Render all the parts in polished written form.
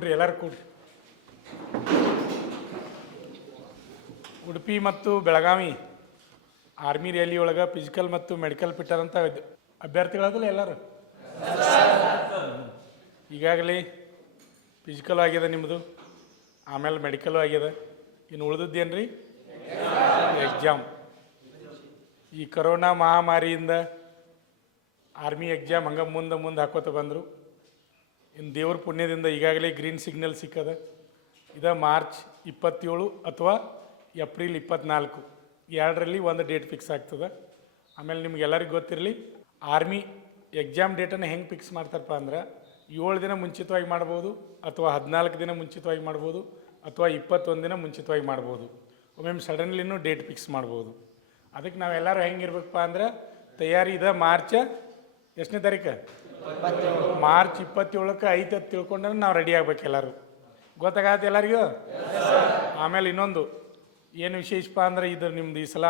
ಕೂಡ್ರಿ ಎಲ್ಲರೂ ಕೂಡ್ರಿ. ಉಡುಪಿ ಮತ್ತು Belagavi army rally ಒಳಗೆ ಫಿಸಿಕಲ್ ಮತ್ತು ಮೆಡಿಕಲ್ ಫಿಟ್ಟರ್ ಅಂತ ಅಭ್ಯರ್ಥಿಗಳದಲ್ಲ ಎಲ್ಲರೂ. ಈಗಾಗಲೇ ಫಿಸಿಕಲ್ ಆಗ್ಯದ ನಿಮ್ಮದು, ಆಮೇಲೆ ಮೆಡಿಕಲು ಆಗ್ಯದ. ಇನ್ನು ಉಳಿದದ್ದೇನು ರೀ? ಎಕ್ಸಾಮ್. ಈ ಕರೋನಾ ಮಹಾಮಾರಿಯಿಂದ ಆರ್ಮಿ ಎಕ್ಸಾಮ್ ಹಂಗೆ ಮುಂದೆ ಹಾಕೋತ ಬಂದರು. ಇನ್ನು ದೇವ್ರ ಪುಣ್ಯದಿಂದ ಈಗಾಗಲೇ ಗ್ರೀನ್ ಸಿಗ್ನಲ್ ಸಿಕ್ಕದ. ಇದು ಮಾರ್ಚ್ 27 ಅಥವಾ ಏಪ್ರಿಲ್ 24 ಎರಡರಲ್ಲಿ ಒಂದು ಡೇಟ್ ಫಿಕ್ಸ್ ಆಗ್ತದೆ. ಆಮೇಲೆ ನಿಮ್ಗೆಲ್ಲರಿಗೂ ಗೊತ್ತಿರಲಿ, ಆರ್ಮಿ ಎಕ್ಸಾಮ್ ಡೇಟನ್ನು ಹೆಂಗೆ ಫಿಕ್ಸ್ ಮಾಡ್ತಾರಪ್ಪ ಅಂದ್ರೆ 7 ದಿನ ಮುಂಚಿತವಾಗಿ ಮಾಡ್ಬೋದು, ಅಥವಾ 14 ದಿನ ಮುಂಚಿತವಾಗಿ ಮಾಡ್ಬೋದು, ಅಥವಾ 21 ದಿನ ಮುಂಚಿತವಾಗಿ ಮಾಡ್ಬೋದು. ಒಮ್ಮೊಮ್ಮೆ ಸಡನ್ಲಿನೂ ಡೇಟ್ ಫಿಕ್ಸ್ ಮಾಡ್ಬೋದು. ಅದಕ್ಕೆ ನಾವೆಲ್ಲರೂ ಹೆಂಗಿರ್ಬೇಕಪ್ಪ ಅಂದ್ರೆ ತಯಾರಿ ಇದೆ. ಮಾರ್ಚ್ ಎಷ್ಟನೇ ತಾರೀಕು? ಮಾರ್ಚ್ 27ಕ್ಕೆ ಐತೆ ತಿಳ್ಕೊಂಡ್ರೆ ನಾವು ರೆಡಿ ಆಗ್ಬೇಕು ಎಲ್ಲರೂ. ಗೊತ್ತಾಗತ್ತೆ ಎಲ್ಲರಿಗೂ? ಆಮೇಲೆ ಇನ್ನೊಂದು ಏನು ವಿಶೇಷಪ್ಪ ಅಂದ್ರೆ ಇದು ನಿಮ್ದು ಈ ಸಲ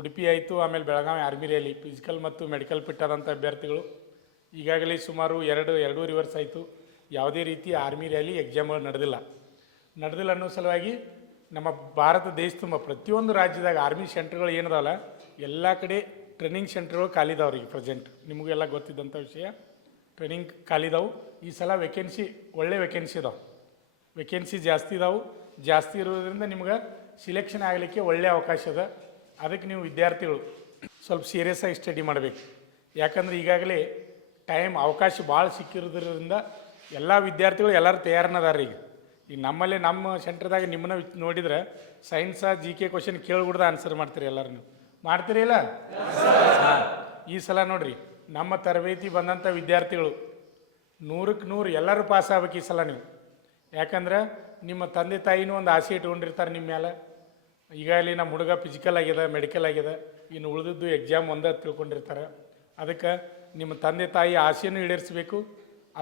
ಉಡುಪಿ ಆಯಿತು, ಆಮೇಲೆ ಬೆಳಗಾವಿ ಆರ್ಮಿ ರ್ಯಾಲಿ ಫಿಸಿಕಲ್ ಮತ್ತು ಮೆಡಿಕಲ್ ಫಿಟ್ಟರ್ ಅಭ್ಯರ್ಥಿಗಳು ಈಗಾಗಲೇ ಸುಮಾರು 2.5 ವರ್ಷ ಆಯಿತು ಯಾವುದೇ ರೀತಿ ಆರ್ಮಿ ರ್ಯಾಲಿ ಎಕ್ಸಾಮ್ಗಳು ನಡೆದಿಲ್ಲ ಅನ್ನೋ ಸಲುವಾಗಿ ನಮ್ಮ ಭಾರತ ದೇಶ ತುಂಬ ಪ್ರತಿಯೊಂದು ರಾಜ್ಯದಾಗ ಆರ್ಮಿ ಸೆಂಟರ್ಗಳು ಏನದಲ್ಲ ಎಲ್ಲ ಕಡೆ ಟ್ರೈನಿಂಗ್ ಸೆಂಟರ್ಗಳು ಖಾಲಿದಾವ್ರಿಗೆ ಪ್ರೆಸೆಂಟ್. ನಿಮಗೆಲ್ಲ ಗೊತ್ತಿದ್ದಂಥ ವಿಷಯ, ಟ್ರೈನಿಂಗ್ ಖಾಲಿದಾವು. ಈ ಸಲ ವೇಕೆನ್ಸಿ ಒಳ್ಳೆ ವೇಕೆನ್ಸಿ ಇದಾವೆ, ವೇಕೆನ್ಸಿ ಜಾಸ್ತಿ ಇದಾವೆ. ಜಾಸ್ತಿ ಇರೋದ್ರಿಂದ ನಿಮ್ಗೆ ಸಿಲೆಕ್ಷನ್ ಆಗಲಿಕ್ಕೆ ಒಳ್ಳೆಯ ಅವಕಾಶ ಅದ. ಅದಕ್ಕೆ ನೀವು ವಿದ್ಯಾರ್ಥಿಗಳು ಸ್ವಲ್ಪ ಸೀರಿಯಸ್ ಆಗಿ ಸ್ಟಡಿ ಮಾಡಬೇಕು. ಯಾಕಂದ್ರೆ ಈಗಾಗಲೇ ಅವಕಾಶ ಭಾಳ ಸಿಕ್ಕಿರೋದ್ರಿಂದ ಎಲ್ಲ ವಿದ್ಯಾರ್ಥಿಗಳು ಎಲ್ಲರೂ ತಯಾರನದಾರ. ಈಗ ನಮ್ಮಲ್ಲೇ ನಮ್ಮ ಸೆಂಟರ್ದಾಗ ನಿಮ್ಮನ್ನ ನೋಡಿದ್ರೆ ಸೈನ್ಸ GK ಕ್ವಶನ್ ಕೇಳ್ಬಿಡ್ದ ಆನ್ಸರ್ ಮಾಡ್ತೀರಿ ಎಲ್ಲರೂ. ನೀವು ಮಾಡ್ತೀರಿ ಇಲ್ಲ? ಹಾಂ. ಈ ಸಲ ನೋಡ್ರಿ, ನಮ್ಮ ತರಬೇತಿ ಬಂದಂಥ ವಿದ್ಯಾರ್ಥಿಗಳು 100ಕ್ಕೆ 100 ಎಲ್ಲರೂ ಪಾಸ್ ಆಗ್ಬೇಕು ಈ ಸಲ ನೀವು. ಯಾಕಂದ್ರೆ ನಿಮ್ಮ ತಂದೆ ತಾಯಿನೂ ಒಂದು ಆಸೆ ಇಟ್ಕೊಂಡಿರ್ತಾರೆ ನಿಮ್ಮ ಮೇಲೆ. ಈಗಾಗಲೇ ನಮ್ಮ ಹುಡುಗ ಫಿಸಿಕಲ್ ಆಗ್ಯದ, ಮೆಡಿಕಲ್ ಆಗ್ಯದ, ಇನ್ನು ಉಳಿದದ್ದು ಎಕ್ಸಾಮ್ ಒಂದೇ ತಿಳ್ಕೊಂಡಿರ್ತಾರೆ. ಅದಕ್ಕೆ ನಿಮ್ಮ ತಂದೆ ತಾಯಿ ಆಸೆಯನ್ನು ಈಡೇರಿಸಬೇಕು.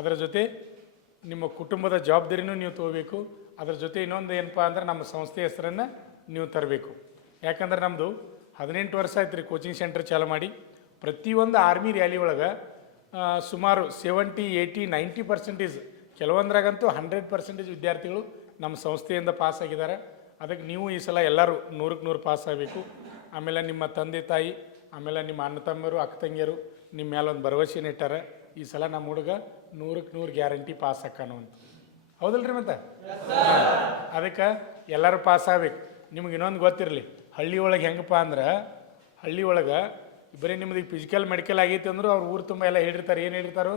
ಅದರ ಜೊತೆ ನಿಮ್ಮ ಕುಟುಂಬದ ಜವಾಬ್ದಾರಿನೂ ನೀವು ತಗೋಬೇಕು. ಅದರ ಜೊತೆ ಇನ್ನೊಂದು ಏನಪ್ಪ ಅಂದ್ರೆ ನಮ್ಮ ಸಂಸ್ಥೆ ಹೆಸರನ್ನು ನೀವು ತರಬೇಕು. ಯಾಕಂದ್ರೆ ನಮ್ಮದು 18 ವರ್ಷ ಆಯ್ತು ರೀ ಕೋಚಿಂಗ್ ಸೆಂಟರ್ ಚಾಲು ಮಾಡಿ. ಪ್ರತಿಯೊಂದು ಆರ್ಮಿ ರ್ಯಾಲಿ ಒಳಗೆ ಸುಮಾರು 70, 80, 90% ಕೆಲವೊಂದ್ರಾಗಂತೂ 100% ವಿದ್ಯಾರ್ಥಿಗಳು ನಮ್ಮ ಸಂಸ್ಥೆಯಿಂದ ಪಾಸ್ ಆಗಿದ್ದಾರೆ. ಅದಕ್ಕೆ ನೀವು ಈ ಸಲ ಎಲ್ಲರೂ 100ಕ್ಕೆ 100 ಪಾಸ್ ಆಗಬೇಕು. ಆಮೇಲೆ ನಿಮ್ಮ ತಂದೆ ತಾಯಿ, ಆಮೇಲೆ ನಿಮ್ಮ ಅಣ್ಣ ತಮ್ಮರು, ಅಕ್ಕ ತಂಗಿಯರು ನಿಮ್ಮ ಮೇಲೆ ಒಂದು ಭರವಸೆನ ಇಟ್ಟಾರೆ. ಈ ಸಲ ನಮ್ಮ ಹುಡುಗ 100ಕ್ಕೆ 100 ಗ್ಯಾರಂಟಿ ಪಾಸ್ ಹಾಕೋಣ ಅಂತ. ಹೌದಲ್ರಿ? ಮತ್ತೆ ಅದಕ್ಕೆ ಎಲ್ಲರೂ ಪಾಸ್ ಆಗಬೇಕು. ನಿಮ್ಗೆ ಇನ್ನೊಂದು ಗೊತ್ತಿರಲಿ, ಹಳ್ಳಿ ಒಳಗೆ ಹೆಂಗಪ್ಪ ಅಂದ್ರೆ, ಹಳ್ಳಿ ಒಳಗೆ ಬರೀ ನಿಮ್ದು ಫಿಸಿಕಲ್ ಮೆಡಿಕಲ್ ಆಗೈತಿ ಅಂದರೂ ಅವ್ರು ಊರು ತುಂಬ ಎಲ್ಲ ಹೇಳಿರ್ತಾರೆ. ಏನು ಹೇಳಿರ್ತಾರೋ?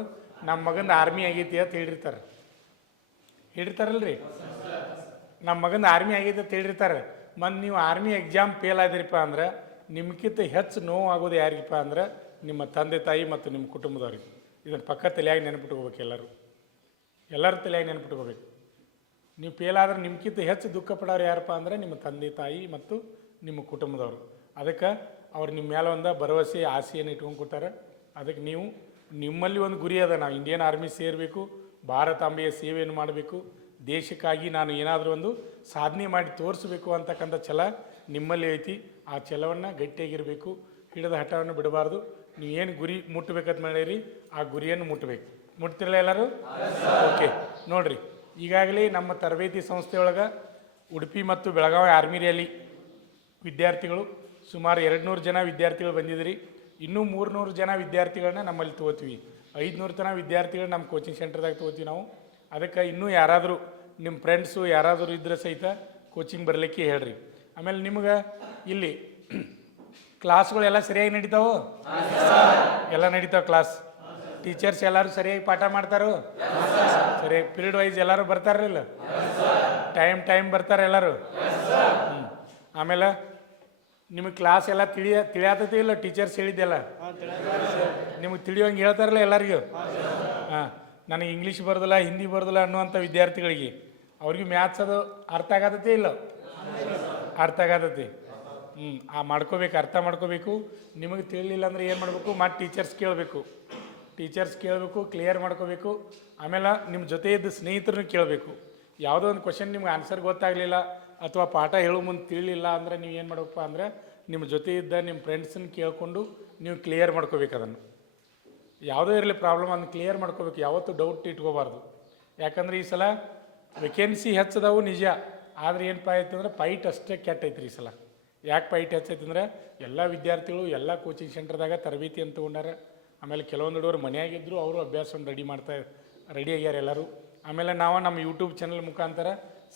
ನಮ್ಮ ಮಗಂದು ಆರ್ಮಿ ಆಗೈತಿ ಅಂತ ಹೇಳಿರ್ತಾರಲ್ರಿ. ನಮ್ಮ ಮಗಂದು ಆರ್ಮಿ ಆಗೈತಿ ಅಂತ ಹೇಳಿರ್ತಾರೆ. ಮತ್ತು ನೀವು ಆರ್ಮಿ ಎಕ್ಸಾಮ್ ಫೇಲ್ ಆದಿರಪ್ಪ ಅಂದ್ರೆ ನಿಮ್ಗಿಂತ ಹೆಚ್ಚು ನೋವು ಆಗೋದು ಯಾರಿಗಪ್ಪ ಅಂದ್ರೆ ನಿಮ್ಮ ತಂದೆ ತಾಯಿ ಮತ್ತು ನಿಮ್ಮ ಕುಟುಂಬದವ್ರಿಗೆ. ಇದನ್ನು ಪಕ್ಕ ತಲೆಯಾಗಿ ನೆನಪಿಟ್ಕೋಬೇಕು. ಎಲ್ಲರೂ ತಲೆಯಾಗಿ ನೆನಪಿಟ್ಕೋಬೇಕು. ನೀವು ಫೇಲ್ ಆದ್ರೆ ನಿಮ್ಗಿಂತ ಹೆಚ್ಚು ದುಃಖ ಪಡೋರು ಯಾರಪ್ಪ ಅಂದರೆ ನಿಮ್ಮ ತಂದೆ ತಾಯಿ ಮತ್ತು ನಿಮ್ಮ ಕುಟುಂಬದವರು. ಅದಕ್ಕೆ ಅವ್ರು ನಿಮ್ಮ ಮೇಲೆ ಒಂದು ಭರವಸೆ, ಆಸೆಯನ್ನು ಇಟ್ಕೊಂಡು ಕೊಡ್ತಾರೆ. ಅದಕ್ಕೆ ನೀವು ನಿಮ್ಮಲ್ಲಿ ಒಂದು ಗುರಿ ಅದ, ನಾವು ಇಂಡಿಯನ್ ಆರ್ಮಿ ಸೇರಬೇಕು, ಭಾರತಾಂಬೆಯ ಸೇವೆಯನ್ನು ಮಾಡಬೇಕು, ದೇಶಕ್ಕಾಗಿ ನಾನು ಏನಾದರೂ ಒಂದು ಸಾಧನೆ ಮಾಡಿ ತೋರಿಸ್ಬೇಕು ಅಂತಕ್ಕಂಥ ಛಲ ನಿಮ್ಮಲ್ಲಿ ಐತಿ. ಆ ಛಲವನ್ನು ಗಟ್ಟಿಯಾಗಿರಬೇಕು, ಹಿಡಿದ ಹಠವನ್ನು ಬಿಡಬಾರ್ದು. ನೀವು ಏನು ಗುರಿ ಮುಟ್ಟಬೇಕಂತ ಮಾಡಿರಿ ಆ ಗುರಿಯನ್ನು ಮುಟ್ಟಬೇಕು. ಮುಟ್ತಿರಲ್ಲ ಎಲ್ಲರೂ? ಓಕೆ. ನೋಡಿರಿ, ಈಗಾಗಲೇ ನಮ್ಮ ತರಬೇತಿ ಸಂಸ್ಥೆಯೊಳಗೆ ಉಡುಪಿ ಮತ್ತು ಬೆಳಗಾವಿ ಆರ್ಮಿ ರ್ಯಾಲಿ ವಿದ್ಯಾರ್ಥಿಗಳು ಸುಮಾರು 200 ಜನ ವಿದ್ಯಾರ್ಥಿಗಳು ಬಂದಿದ್ದೀರಿ. ಇನ್ನೂ 300 ಜನ ವಿದ್ಯಾರ್ಥಿಗಳನ್ನ ನಮ್ಮಲ್ಲಿ ತೊಗೋತೀವಿ. 500 ಜನ ವಿದ್ಯಾರ್ಥಿಗಳು ನಮ್ಮ ಕೋಚಿಂಗ್ ಸೆಂಟರ್ದಾಗ ತೊಗೋತೀವಿ ನಾವು. ಅದಕ್ಕೆ ಇನ್ನೂ ಯಾರಾದರೂ ನಿಮ್ಮ ಫ್ರೆಂಡ್ಸು ಯಾರಾದರೂ ಇದ್ರೆ ಸಹಿತ ಕೋಚಿಂಗ್ ಬರಲಿಕ್ಕೆ ಹೇಳ್ರಿ. ಆಮೇಲೆ ನಿಮ್ಗೆ ಇಲ್ಲಿ ಕ್ಲಾಸ್ಗಳೆಲ್ಲ ಸರಿಯಾಗಿ ನಡೀತಾವೆ? ಎಲ್ಲ ನಡೀತಾವೆ ಕ್ಲಾಸ್. ಟೀಚರ್ಸ್ ಎಲ್ಲರೂ ಸರಿಯಾಗಿ ಪಾಠ ಮಾಡ್ತಾರೋ? ಸರಿಯಾಗಿ ಪೀರಿಯಡ್ ವೈಸ್ ಎಲ್ಲರೂ ಬರ್ತಾರಿಲ್ಲ? ಟೈಮ್ ಬರ್ತಾರೆ ಎಲ್ಲರೂ? ಆಮೇಲೆ ನಿಮಗೆ ಕ್ಲಾಸ್ ಎಲ್ಲ ತಿಳಿಯತೈತಿ ಇಲ್ಲ? ಟೀಚರ್ಸ್ ಹೇಳಿದ್ದೆಲ್ಲ ನಿಮಗೆ ತಿಳಿಯೋಂಗೆ ಹೇಳ್ತಾರಲ್ಲ ಎಲ್ಲರಿಗೂ? ಹಾಂ. ನನಗೆ ಇಂಗ್ಲೀಷ್ ಬರೋದಿಲ್ಲ, ಹಿಂದಿ ಬರೋದಿಲ್ಲ ಅನ್ನುವಂಥ ವಿದ್ಯಾರ್ಥಿಗಳಿಗೆ ಅವ್ರಿಗೆ ಮ್ಯಾಥ್ಸ್ ಅದು ಅರ್ಥ ಆಗತೈತಿ ಇಲ್ಲ? ಅರ್ಥ ಆಗತೈತಿ. ಅರ್ಥ ಮಾಡ್ಕೋಬೇಕು. ನಿಮಗೆ ತಿಳಿಲಿಲ್ಲ ಅಂದರೆ ಏನು ಮಾಡಬೇಕು? ಮತ್ತು ಟೀಚರ್ಸ್ ಕೇಳಬೇಕು, ಕ್ಲಿಯರ್ ಮಾಡ್ಕೋಬೇಕು. ಆಮೇಲೆ ನಿಮ್ಮ ಜೊತೆ ಇದ್ದ ಸ್ನೇಹಿತರನ್ನು ಕೇಳಬೇಕು. ಯಾವುದೋ ಒಂದು ಕ್ವಶನ್ ನಿಮ್ಗೆ ಆನ್ಸರ್ ಗೊತ್ತಾಗಲಿಲ್ಲ ಅಥವಾ ಪಾಠ ಹೇಳೋ ಮುಂದೆ ತಿಳಿಲಿಲ್ಲ ಅಂದರೆ ನೀವು ಏನು ಮಾಡಬೇಕಪ್ಪ ಅಂದರೆ ನಿಮ್ಮ ಜೊತೆ ಇದ್ದ ನಿಮ್ಮ ಫ್ರೆಂಡ್ಸನ್ನು ಕೇಳಿಕೊಂಡು ನೀವು ಕ್ಲಿಯರ್ ಮಾಡ್ಕೋಬೇಕು. ಅದನ್ನು ಯಾವುದೇ ಇರಲಿ ಪ್ರಾಬ್ಲಮ್ ಅದನ್ನು ಕ್ಲಿಯರ್ ಮಾಡ್ಕೋಬೇಕು. ಯಾವತ್ತೂ ಡೌಟ್ ಇಟ್ಕೋಬಾರ್ದು. ಯಾಕಂದ್ರೆ ಈ ಸಲ ವೇಕೆನ್ಸಿ ಹೆಚ್ಚದವು ನಿಜ, ಆದ್ರೆ ಏನಪ್ಪ ಆಯ್ತಂದ್ರೆ ಫೈಟ್ ಅಷ್ಟೇ ಕೆಟ್ಟೈತ್ರಿ ಈ ಸಲ. ಯಾಕೆ ಫೈಟ್ ಹೆಚ್ಚೈತಂದ್ರೆ ಎಲ್ಲ ವಿದ್ಯಾರ್ಥಿಗಳು ಎಲ್ಲ ಕೋಚಿಂಗ್ ಸೆಂಟರ್ದಾಗ ತರಬೇತಿ ಅಂತ ತೊಗೊಂಡಾರ. ಆಮೇಲೆ ಕೆಲವೊಂದು ಹುಡುಗರು ಮನೆಯಾಗಿದ್ದರು, ಅವರು ಅಭ್ಯಾಸವನ್ನು ರೆಡಿ ಆಗ್ಯಾರ ಎಲ್ಲರೂ. ಆಮೇಲೆ ನಾವು ನಮ್ಮ ಯೂಟ್ಯೂಬ್ ಚಾನಲ್ ಮುಖಾಂತರ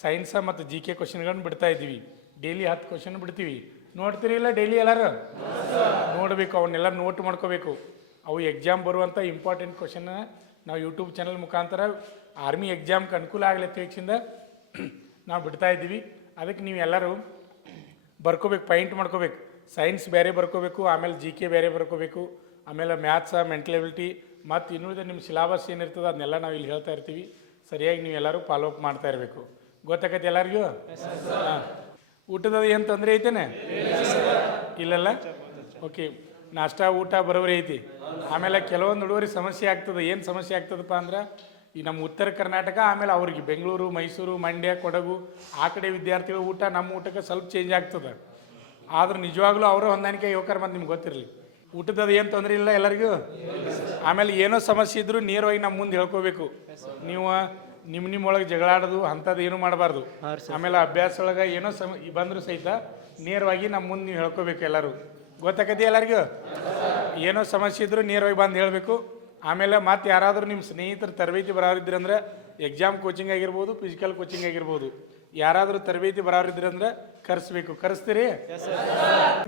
ಸೈನ್ಸ ಮತ್ತು GK ಕ್ವಶನ್ಗಳನ್ನ ಬಿಡ್ತಾ ಇದ್ದೀವಿ. ಡೈಲಿ 10 ಕ್ವಶನ್ ಬಿಡ್ತೀವಿ. ನೋಡ್ತೀರಿ ಇಲ್ಲ ಡೈಲಿ ಎಲ್ಲರೂ ನೋಡಬೇಕು, ಅವನ್ನೆಲ್ಲ ನೋಟ್ ಮಾಡ್ಕೋಬೇಕು. ಅವು ಎಕ್ಸಾಮ್ ಬರುವಂಥ ಇಂಪಾರ್ಟೆಂಟ್ ಕ್ವಶನ್ನ ನಾವು ಯೂಟ್ಯೂಬ್ ಚಾನಲ್ ಮುಖಾಂತರ ಆರ್ಮಿ ಎಕ್ಸಾಮ್ಗೆ ಅನುಕೂಲ ಆಗಲಿತ್ತಿಂದ ನಾವು ಬಿಡ್ತಾ ಇದ್ದೀವಿ. ಅದಕ್ಕೆ ನೀವು ಎಲ್ಲರೂ ಬರ್ಕೋಬೇಕು, ಪಾಯಿಂಟ್ ಮಾಡ್ಕೋಬೇಕು. ಸೈನ್ಸ್ ಬೇರೆ ಬರ್ಕೋಬೇಕು, ಆಮೇಲೆ GK ಬೇರೆ ಬರ್ಕೋಬೇಕು, ಆಮೇಲೆ ಮ್ಯಾಥ್ಸ, ಮೆಂಟಲ್ ಎಬಿಲಿಟಿ ಮತ್ತು ಇನ್ನುಳಿದ ನಿಮ್ಮ ಸಿಲಾಬಸ್ ಏನಿರ್ತದೆ ಅದನ್ನೆಲ್ಲ ನಾವು ಇಲ್ಲಿ ಹೇಳ್ತಾ ಇರ್ತೀವಿ. ಸರಿಯಾಗಿ ನೀವು ಎಲ್ಲರೂ ಫಾಲೋ ಅಪ್ ಮಾಡ್ತಾ ಇರಬೇಕು. ಗೊತ್ತಾಗತ್ತೆ ಎಲ್ಲರಿಗೂ? ಹಾಂ. ಊಟದ ಏನು ತೊಂದರೆ ಐತೇನೆ? ಇಲ್ಲಲ್ಲ? ಓಕೆ. ನಾಷ್ಟ ಊಟ ಬರೋಬ್ಬರಿ ಐತಿ. ಆಮೇಲೆ ಕೆಲವೊಂದು ಹುಡುಗರಿಗೆ ಸಮಸ್ಯೆ ಆಗ್ತದೆ. ಏನು ಸಮಸ್ಯೆ ಆಗ್ತದಪ್ಪ ಅಂದ್ರೆ ಈ ನಮ್ಮ ಉತ್ತರ ಕರ್ನಾಟಕ, ಆಮೇಲೆ ಅವ್ರಿಗೆ ಬೆಂಗಳೂರು, ಮೈಸೂರು, ಮಂಡ್ಯ, ಕೊಡಗು ಆ ಕಡೆ ವಿದ್ಯಾರ್ಥಿಗಳ ಊಟ ನಮ್ಮ ಊಟಕ್ಕೆ ಸ್ವಲ್ಪ ಚೇಂಜ್ ಆಗ್ತದೆ. ಆದ್ರೆ ನಿಜವಾಗ್ಲೂ ಅವರ ಹೊಂದಾಣಿಕೆ ಯುವಕರ ಮತ್ತು ನಿಮ್ಗೆ ಗೊತ್ತಿರಲಿ. ಊಟದ ಏನು ತೊಂದರೆ ಇಲ್ಲ ಎಲ್ಲರಿಗೂ? ಆಮೇಲೆ ಏನೋ ಸಮಸ್ಯೆ ಇದ್ದರೂ ನೇರವಾಗಿ ನಮ್ಮ ಮುಂದೆ ಹೇಳ್ಕೋಬೇಕು. ನೀವು ನಿಮ್ಮೊಳಗೆ ಜಗಳಾಡೋದು ಅಂಥದ್ದು ಏನೂ ಮಾಡಬಾರ್ದು. ಆಮೇಲೆ ಅಭ್ಯಾಸ ಒಳಗೆ ಏನೋ ಬಂದರೂ ಸಹಿತ ನೇರವಾಗಿ ನಮ್ಮ ಮುಂದೆ ನೀವು ಹೇಳ್ಕೋಬೇಕು ಎಲ್ಲರೂ. ಗೊತ್ತಾಗತ್ತೆ ಎಲ್ಲರಿಗೂ? ಏನೋ ಸಮಸ್ಯೆ ಇದ್ದರೂ ನೇರವಾಗಿ ಬಂದು ಹೇಳಬೇಕು. ಆಮೇಲೆ ಮತ್ತೆ ಯಾರಾದರೂ ನಿಮ್ಮ ಸ್ನೇಹಿತರು ತರಬೇತಿ ಬರೋರಿದ್ರಂದ್ರೆ ಎಕ್ಸಾಮ್ ಕೋಚಿಂಗ್ ಆಗಿರ್ಬೋದು, ಫಿಸಿಕಲ್ ಕೋಚಿಂಗ್ ಆಗಿರ್ಬೋದು, ಯಾರಾದರೂ ತರಬೇತಿ ಬರೋರಿದ್ರಂದ್ರೆ ಕರೆಸ್ಬೇಕು. ಕರೆಸ್ತೀರಿ?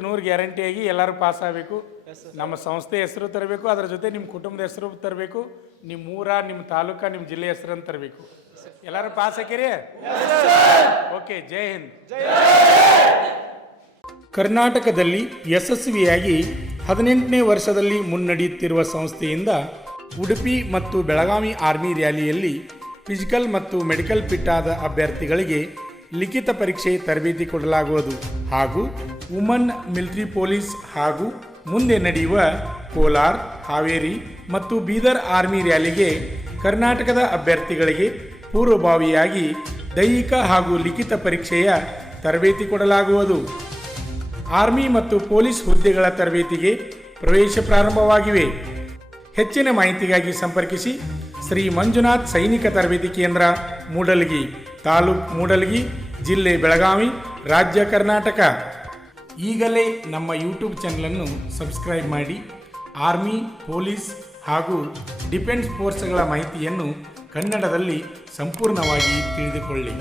100 ಗ್ಯಾರಂಟಿಯಾಗಿ ಎಲ್ಲರೂ ಪಾಸ್ ಆಗಬೇಕು. ನಮ್ಮ ಸಂಸ್ಥೆ ಹೆಸರು ತರಬೇಕು, ಅದರ ಜೊತೆ ನಿಮ್ಮ ಕುಟುಂಬದ ಹೆಸರು ತರಬೇಕು, ನಿಮ್ಮ ಊರ, ನಿಮ್ಮ ತಾಲೂಕ, ನಿಮ್ಮ ಜಿಲ್ಲೆ ಹೆಸರನ್ನು ತರಬೇಕು. ಎಲ್ಲರೂ ಪಾಸ್ ಹಾಕಿರಿ? ಓಕೆ. ಜೈ ಹಿಂದ್. ಕರ್ನಾಟಕದಲ್ಲಿ ಯಶಸ್ವಿಯಾಗಿ 18ನೇ ವರ್ಷದಲ್ಲಿ ಮುನ್ನಡೆಯುತ್ತಿರುವ ಸಂಸ್ಥೆಯಿಂದ ಉಡುಪಿ ಮತ್ತು ಬೆಳಗಾವಿ ಆರ್ಮಿ ರ್ಯಾಲಿಯಲ್ಲಿ ಫಿಸಿಕಲ್ ಮತ್ತು ಮೆಡಿಕಲ್ ಫಿಟ್ ಆದ ಅಭ್ಯರ್ಥಿಗಳಿಗೆ ಲಿಖಿತ ಪರೀಕ್ಷೆ ತರಬೇತಿ ಕೊಡಲಾಗುವುದು. ಹಾಗೂ ವುಮನ್ ಮಿಲಿಟರಿ ಪೊಲೀಸ್ ಹಾಗೂ ಮುಂದೆ ನಡೆಯುವ ಕೋಲಾರ, ಹಾವೇರಿ ಮತ್ತು ಬೀದರ್ ಆರ್ಮಿ ರ್ಯಾಲಿಗೆ ಕರ್ನಾಟಕದ ಅಭ್ಯರ್ಥಿಗಳಿಗೆ ಪೂರ್ವಭಾವಿಯಾಗಿ ದೈಹಿಕ ಹಾಗೂ ಲಿಖಿತ ಪರೀಕ್ಷೆಯ ತರಬೇತಿ ಕೊಡಲಾಗುವುದು. ಆರ್ಮಿ ಮತ್ತು ಪೊಲೀಸ್ ಹುದ್ದೆಗಳ ತರಬೇತಿಗೆ ಪ್ರವೇಶ ಪ್ರಾರಂಭವಾಗಿವೆ. ಹೆಚ್ಚಿನ ಮಾಹಿತಿಗಾಗಿ ಸಂಪರ್ಕಿಸಿ ಶ್ರೀ ಮಂಜುನಾಥ್ ಸೈನಿಕ ತರಬೇತಿ ಕೇಂದ್ರ, ಮೂಡಲಗಿ, ತಾಲೂಕು ಮೂಡಲಗಿ, ಜಿಲ್ಲೆ ಬೆಳಗಾವಿ, ರಾಜ್ಯ ಕರ್ನಾಟಕ. ಈಗಲೇ ನಮ್ಮ ಯೂಟ್ಯೂಬ್ ಚಾನಲನ್ನು ಸಬ್ಸ್ಕ್ರೈಬ್ ಮಾಡಿ ಆರ್ಮಿ, ಪೊಲೀಸ್ ಹಾಗೂ ಡಿಫೆನ್ಸ್ ಫೋರ್ಸ್ಗಳ ಮಾಹಿತಿಯನ್ನು ಕನ್ನಡದಲ್ಲಿ ಸಂಪೂರ್ಣವಾಗಿ ತಿಳಿದುಕೊಳ್ಳಿ.